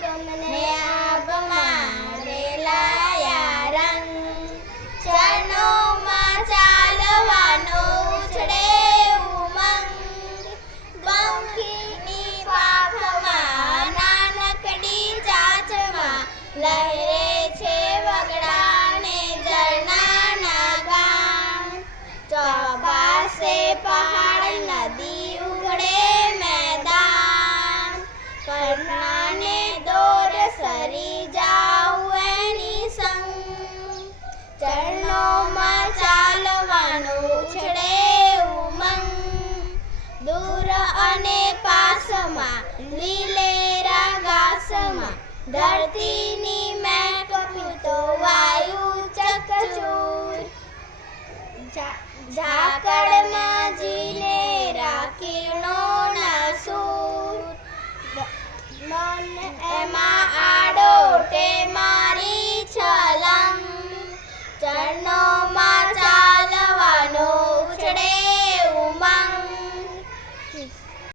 ગમને આભમાં રેલાયા રંગ ચરણોમાં ચાલવાનો ઉછળે ઉમંગ પંખીની પાખમાં નાનકડી ચાંચમાં લહેરે છે વગડાને ઝરણાના ગામ ચોપાસે પહાડ નદી ઉઘડે મેદાન કલ્પનાને દોર સરી જાઉં એની સંગ ચરણોમાં ચાલવાનું ઉછળે ઉમંગ દૂર અને પાસમાં લીલેરા ઘાસમાં ધરતીની મેં કપ્યું તો વાયુ ચકચૂર ઝાકળમાં જીલે રાખીણોના સૂર મન